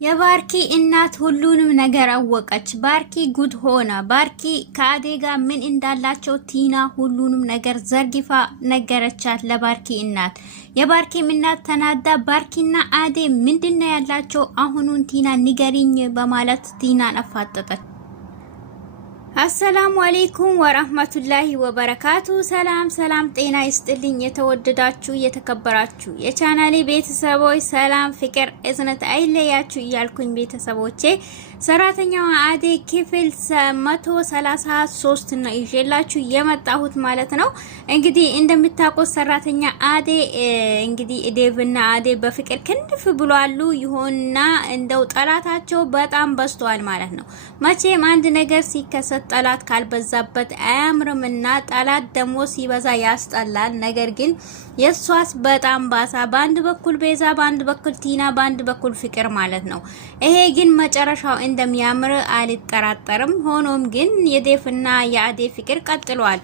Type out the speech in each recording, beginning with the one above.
የባርኪ እናት ሁሉንም ነገር አወቀች። ባርኪ ጉድ ሆና። ባርኪ ከአዴጋ ምን እንዳላቸው ቲና ሁሉንም ነገር ዘርግፋ ነገረቻት ለባርኪ እናት። የባርኪም እናት ተናዳ ባርኪና አዴ ምንድነው ያላቸው አሁኑን ቲና ንገሪኝ በማለት ቲናን አፋጠጠች። አሰላሙ አለይኩም ወራህመቱላሂ ወበረካቱ። ሰላም ጤና ይስጥልኝ። የተወደዳችሁ የተከበራችሁ የቻናሌ ቤተሰቦች ሰላም ፍቅር እዝነት አይለያችሁ እያልኩኝ ቤተሰቦቼ ሰራተኛዋ አዴ ክፍል 133 ነው ይዤላችሁ የመጣሁት ማለት ነው። እንግዲህ እንደምታውቁት ሰራተኛ አዴ እንግዲህ ዴቭና አዴ በፍቅር ክንፍ ብሏሉ። ይሆንና እንደው ጠላታቸው በጣም በዝቷል ማለት ነው። መቼም አንድ ነገር ሲከሰት ጠላት ካልበዛበት አያምርምና ጠላት ደግሞ ሲበዛ ያስጠላል። ነገር ግን የሷስ በጣም ባሳ። በአንድ በኩል ቤዛ፣ በአንድ በኩል ቲና፣ በአንድ በኩል ፍቅር ማለት ነው። ይሄ ግን መጨረሻው እንደሚያምር አልጠራጠርም። ሆኖም ግን የዴፍና የአዴ ፍቅር ቀጥሏል።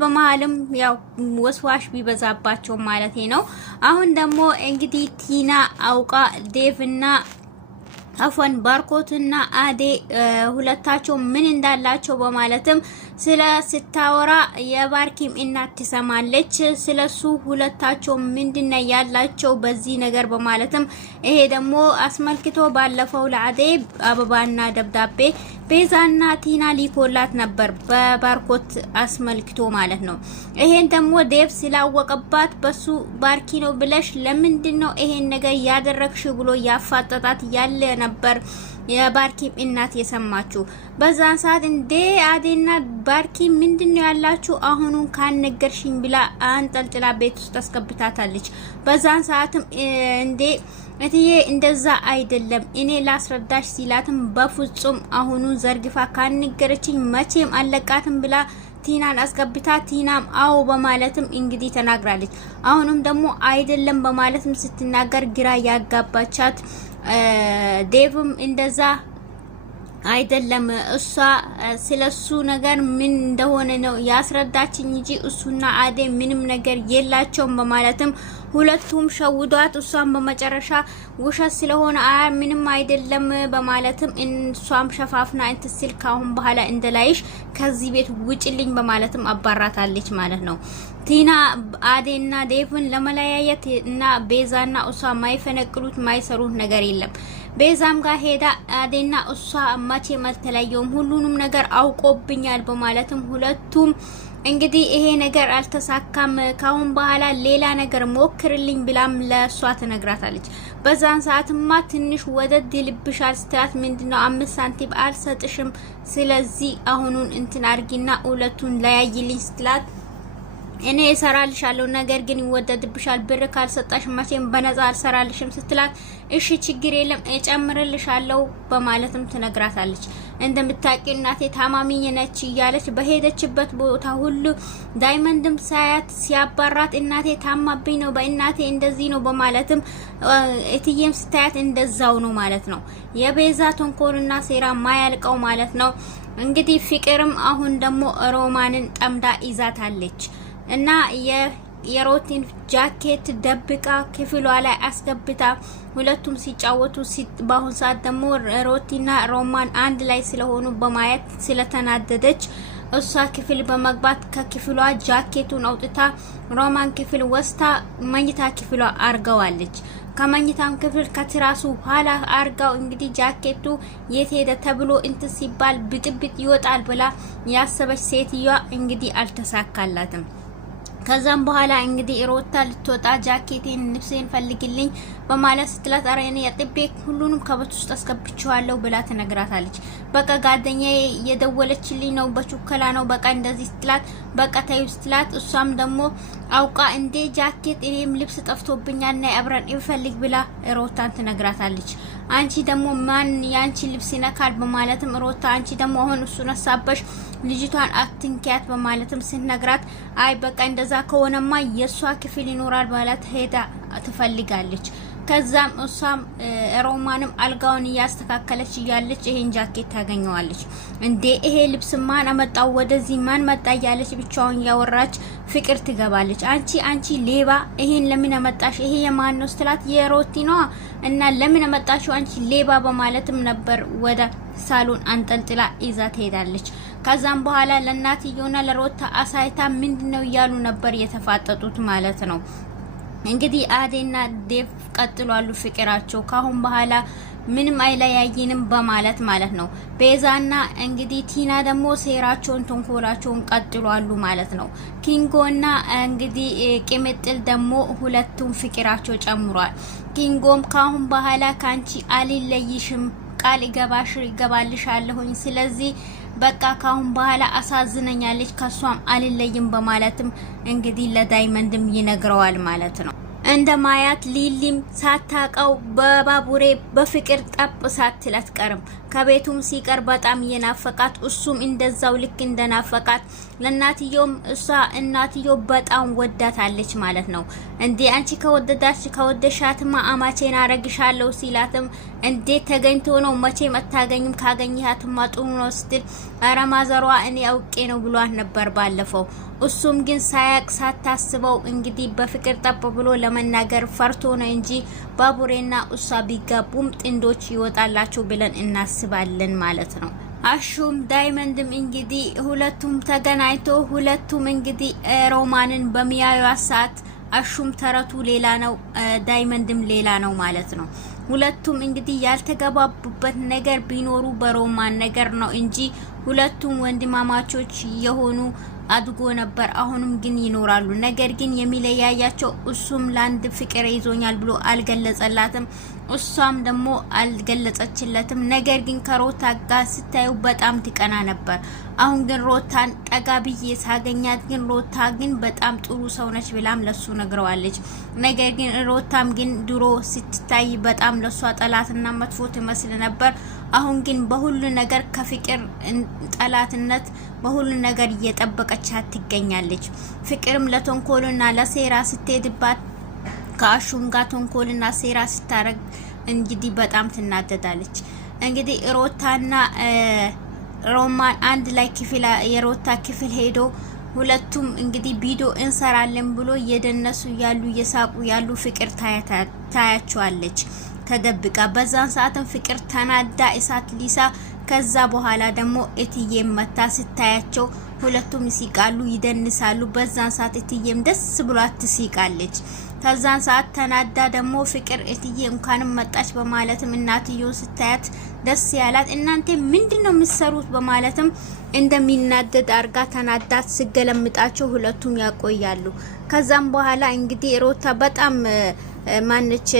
በመሃልም ያው ወስዋሽ ቢበዛባቸው ማለት ነው። አሁን ደግሞ እንግዲህ ቲና አውቃ ዴፍና አፎን ባርኮትና አዴ ሁለታቸው ምን እንዳላቸው በማለትም ስለ ስታወራ የባርኪም እናት ትሰማለች። ስለሱ ሁለታቸው ምንድነው ያላቸው በዚህ ነገር በማለትም ይሄ ደግሞ አስመልክቶ ባለፈው ለአዴ አበባና ደብዳቤ ቤዛና ቲና ሊኮላት ነበር በባርኮት አስመልክቶ ማለት ነው። ይሄን ደግሞ ዴቭ ስላወቀባት በሱ ባርኪ ነው ብለሽ ለምንድነው ይሄን ነገር ያደረግሽ ብሎ ያፋጠጣት ያለ ነበር የባርኪም እናት የሰማችሁ። በዛን ሰዓት እንዴ አዴና ባርኪ ምንድነው ያላችሁ አሁኑን ካነገርሽኝ ብላ አንጠልጥላ ቤት ውስጥ አስገብታታለች። በዛን ሰዓትም እንዴ እትዬ እንደዛ አይደለም እኔ ላስረዳሽ ሲላትም በፍጹም አሁኑን ዘርግፋ ካነገረችኝ መቼም አለቃትም ብላ ቲናን አስገብታ ቲናም አው በማለትም እንግዲህ ተናግራለች። አሁንም ደግሞ አይደለም በማለትም ስትናገር ግራ ያጋባቻት ዴቭም እንደዛ አይደለም እሷ ስለሱ ነገር ምን እንደሆነ ነው ያስረዳችኝ እንጂ እሱና አዴ ምንም ነገር የላቸውም በማለትም ሁለቱም ሸውዷት እሷም በመጨረሻ ውሸት ስለሆነ ምንም አይደለም በማለትም እሷም ሸፋፍና እንትስል ካሁን በኋላ እንደላይሽ ከዚህ ቤት ውጭልኝ በማለትም አባራታለች ማለት ነው። ቲና አዴና ዴቭን ለመለያየት እና ቤዛና እሷ ማይፈነቅሉት ማይሰሩት ነገር የለም። ቤዛም ጋር ሄዳ አዴና እሷ ማቼ መልተላየውም ሁሉንም ነገር አውቆብኛል በማለትም ሁለቱም እንግዲህ ይሄ ነገር አልተሳካም ካሁን በኋላ ሌላ ነገር ሞክርልኝ ብላም ለሷ ተነግራታለች። በዛን ሰዓትማ ትንሽ ወደድ ልብሻል ስትላት ምንድነው 5 ሳንቲም አልሰጥሽም ስለዚህ አሁኑን እንትን አርጊና ሁለቱን ለያይልኝ ስትላት እኔ እሰራልሻለሁ ነገር ግን ይወደድብሻል ብር ካልሰጣሽ መቼም በነፃ አልሰራልሽም ስትላት እሺ ችግር የለም እጨምርልሻለሁ በማለትም ትነግራታለች። እንደምታውቂ እናቴ ታማሚኝ ነች እያለች በሄደችበት ቦታ ሁሉ ዳይመንድም ሳያት ሲያባራት እናቴ ታማብኝ ነው በእናቴ እንደዚህ ነው በማለትም እትዬም ስታያት እንደዛው ነው ማለት ነው። የቤዛ ተንኮልና ሴራ ማያልቀው ማለት ነው። እንግዲህ ፍቅርም አሁን ደግሞ ሮማንን ጠምዳ ይዛታለች እና የሮቲን ጃኬት ደብቃ ክፍሏ ላይ አስገብታ ሁለቱም ሲጫወቱ በአሁን ሰዓት ደግሞ ሮቲና ሮማን አንድ ላይ ስለሆኑ በማየት ስለተናደደች እሷ ክፍል በመግባት ከክፍሏ ጃኬቱን አውጥታ ሮማን ክፍል ወስታ መኝታ ክፍሏ አርገዋለች። ከመኝታም ክፍል ከትራሱ ኋላ አርጋው እንግዲህ ጃኬቱ የት ሄደ ተብሎ እንት ሲባል ብጥብጥ ይወጣል ብላ ያሰበች ሴትዮዋ እንግዲህ አልተሳካላትም። ከዛም በኋላ እንግዲህ ሮታ ልትወጣ ጃኬቴን ልብሴን ፈልግልኝ በማለት ስትላት አሬኔ ያጥቤ ሁሉንም ከቤት ውስጥ አስገብቻለሁ ብላ ተነግራታለች። በቃ ጓደኛዬ የደወለችልኝ ነው በቹከላ ነው በቃ እንደዚህ ስትላት በቃ ታዩ ስትላት እሷም ደግሞ አውቃ እንዴ ጃኬት እኔም ልብስ ጠፍቶብኛል እና አብረን እንፈልግ ብላ ሮታን ተነግራታለች። አንቺ ደግሞ ማን ያንቺ ልብስ ይነካል በማለትም ሮታ አንቺ ደግሞ አሁን እሱ ነሳበሽ ልጅቷን አትንኪያት በማለትም ሲነግራት አይ በቃ እንደዛ ከሆነማ የሷ ክፍል ይኖራል ማለት ሄዳ ትፈልጋለች። ከዛም እሷም ሮማንም አልጋውን እያስተካከለች እያለች ይሄን ጃኬት ታገኘዋለች። እንዴ ይሄ ልብስ ማን አመጣው ወደዚህ ማን መጣ እያለች ብቻውን ያወራች ፍቅር ትገባለች። አንቺ ሌባ ይሄን ለምን አመጣሽ? ይሄ የማን ነው ስትላት የሮቲ ነው እና ለምን አመጣሽው አንቺ ሌባ በማለትም ነበር ወደ ሳሎን አንጠልጥላ ይዛ ትሄዳለች። ከዛም በኋላ ለእናትየውና ለሮታ አሳይታ ምንድነው እያሉ ነበር የተፋጠጡት ማለት ነው። እንግዲህ አዴና ዴቭ ቀጥሏሉ ፍቅራቸው ካሁን በኋላ ምንም አይለያይንም በማለት ማለት ነው። ቤዛና እንግዲህ ቲና ደግሞ ሴራቸውን ተንኮላቸውን ቀጥሏሉ ማለት ነው። ኪንጎና እንግዲህ ቅምጥል ደግሞ ሁለቱም ፍቅራቸው ጨምሯል። ኪንጎም ካሁን በኋላ ካንቺ አልለይሽም ቃል ይገባልሻለሁኝ ስለዚህ በቃ ካሁን በኋላ አሳዝነኛለች ከሷም አልለይም በማለትም እንግዲህ ለዳይመንድም ይነግረዋል ማለት ነው። እንደ ማያት ሊሊም ሳታቀው በባቡሬ በፍቅር ጠብ ሳትል አትቀርም። ከቤቱም ሲቀር በጣም የናፈቃት እሱም እንደዛው ልክ እንደናፈቃት ለናትየውም እሷ እናትየው በጣም ወዳታለች ማለት ነው። እንዴ አንቺ ከወደሻትማ አማቼን አረግሻለሁ ሲላትም እንዴት ተገኝቶ ነው መቼም አታገኝም ካገኘሃትማ ጥሩ ነው ስትል ኧረ ማዘሯ እኔ አውቄ ነው ብሏት ነበር ባለፈው። እሱም ግን ሳያቅ ሳታስበው እንግዲህ በፍቅር ጠብ ብሎ ለመናገር ፈርቶ ነው እንጂ ባቡሬና እሷ ቢጋቡም ጥንዶች ይወጣላቸው ብለን እናስባለን ማለት ነው። አሹም ዳይመንድም እንግዲህ ሁለቱም ተገናኝቶ ሁለቱም እንግዲህ ሮማንን በሚያዩት ሰዓት አሹም ተረቱ ሌላ ነው፣ ዳይመንድም ሌላ ነው ማለት ነው። ሁለቱም እንግዲህ ያልተገባቡበት ነገር ቢኖሩ በሮማን ነገር ነው እንጂ ሁለቱም ወንድማማቾች የሆኑ አድጎ ነበር። አሁንም ግን ይኖራሉ። ነገር ግን የሚለያያቸው እሱም ለአንድ ፍቅር ይዞኛል ብሎ አልገለጸላትም፣ እሷም ደግሞ አልገለጸችለትም። ነገር ግን ከሮታ ጋር ስታዩ በጣም ትቀና ነበር። አሁን ግን ሮታን ጠጋ ብዬ ሳገኛት ግን ሮታ ግን በጣም ጥሩ ሰው ነች ብላም ለሱ ነግረዋለች። ነገር ግን ሮታም ግን ድሮ ስትታይ በጣም ለሷ ጠላትና መጥፎ ትመስል ነበር። አሁን ግን በሁሉ ነገር ከፍቅር ጠላትነት በሁሉ ነገር እየጠበቀቻት ትገኛለች። ፍቅርም ለተንኮልና ለሴራ ስትሄድባት ከአሹም ጋር ተንኮልና ሴራ ስታረግ እንግዲህ በጣም ትናደዳለች። እንግዲህ ሮታና ሮማን አንድ ላይ ክፍል የሮታ ክፍል ሄዶ ሁለቱም እንግዲህ ቪዲዮ እንሰራለን ብሎ እየደነሱ ያሉ እየሳቁ ያሉ ፍቅር ታያቸዋለች ተደብቃ። በዛን ሰዓትም ፍቅር ተናዳ እሳት ሊሳ ከዛ በኋላ ደግሞ እትዬ መታ ስታያቸው ሁለቱም ይስቃሉ ይደንሳሉ። በዛን ሰዓት እትዬም ደስ ብሏት ትስቃለች። ከዛን ሰዓት ተናዳ ደግሞ ፍቅር እትዬ እንኳንም መጣች በማለትም እናትየው ስታያት ደስ ያላት እናንተ ምንድነው የምትሰሩት በማለትም እንደሚናደድ አርጋ ተናዳት ስገለምጣቸው ሁለቱም ያቆያሉ። ከዛም በኋላ እንግዲህ ሮታ በጣም ማነች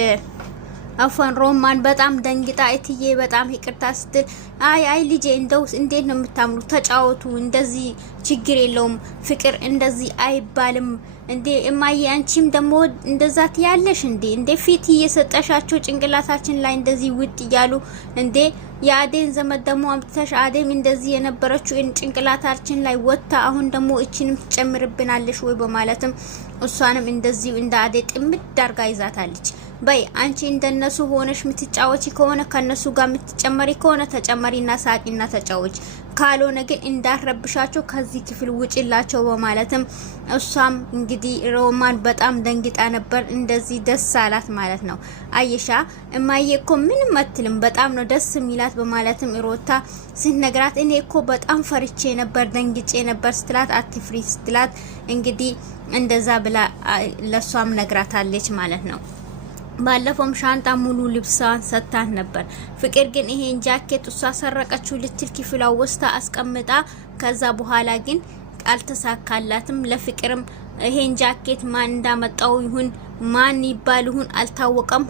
አፈን ሮማን በጣም ደንግጣ እትዬ በጣም ይቅርታ ስትል አይ ልጄ እንደው እንዴት ነው የምታምሩ ተጫወቱ እንደዚህ ችግር የለውም ፍቅር እንደዚህ አይባልም እንዴ እማዬ አንቺም ደግሞ እንደዛ ትያለሽ እንዴ ፊት እየሰጠሻቸው ጭንቅላታችን ላይ እንደዚህ ውጥ ይያሉ እንዴ የአዴን ዘመድ ደግሞ አምጥተሽ አዴም እንደዚህ የነበረችው ጭንቅላታችን ላይ ወጣ አሁን ደግሞ እቺንም ትጨምርብናለሽ ወይ በማለትም እሷንም እንደዚህ እንደ አዴ ጥምድ ዳርጋ ይዛታለች። በይ አንቺ እንደነሱ ሆነሽ ምትጫወቺ ከሆነ ከነሱ ጋር ምትጨመሪ ከሆነ ተጨመሪና ሳቂና ተጫወች፣ ካልሆነ ግን እንዳረብሻቸው ከዚህ ክፍል ውጪላቸው በማለትም እሷም እንግዲህ ሮማን በጣም ደንግጣ ነበር። እንደዚህ ደስ አላት ማለት ነው። አይሻ እማዬ እኮ ምንም አትልም በጣም ነው ደስ የሚላት በማለትም ሮታ ሲነግራት እኔ እኮ በጣም ፈርቼ ነበር ደንግጬ ነበር ስትላት አትፍሪ ስትላት እንግዲህ እንደዛ ብላ ለሷም ነግራታለች ማለት ነው። ባለፈውም ሻንጣ ሙሉ ልብሷን ሰጥታት ነበር። ፍቅር ግን ይሄን ጃኬት እሷ ሰረቀችው ልትል ክፍሏ ወስታ አስቀምጣ ከዛ በኋላ ግን አልተሳካላትም። ለፍቅርም ይሄን ጃኬት ማን እንዳመጣው ይሁን ማን ይባል ይሁን አልታወቀም።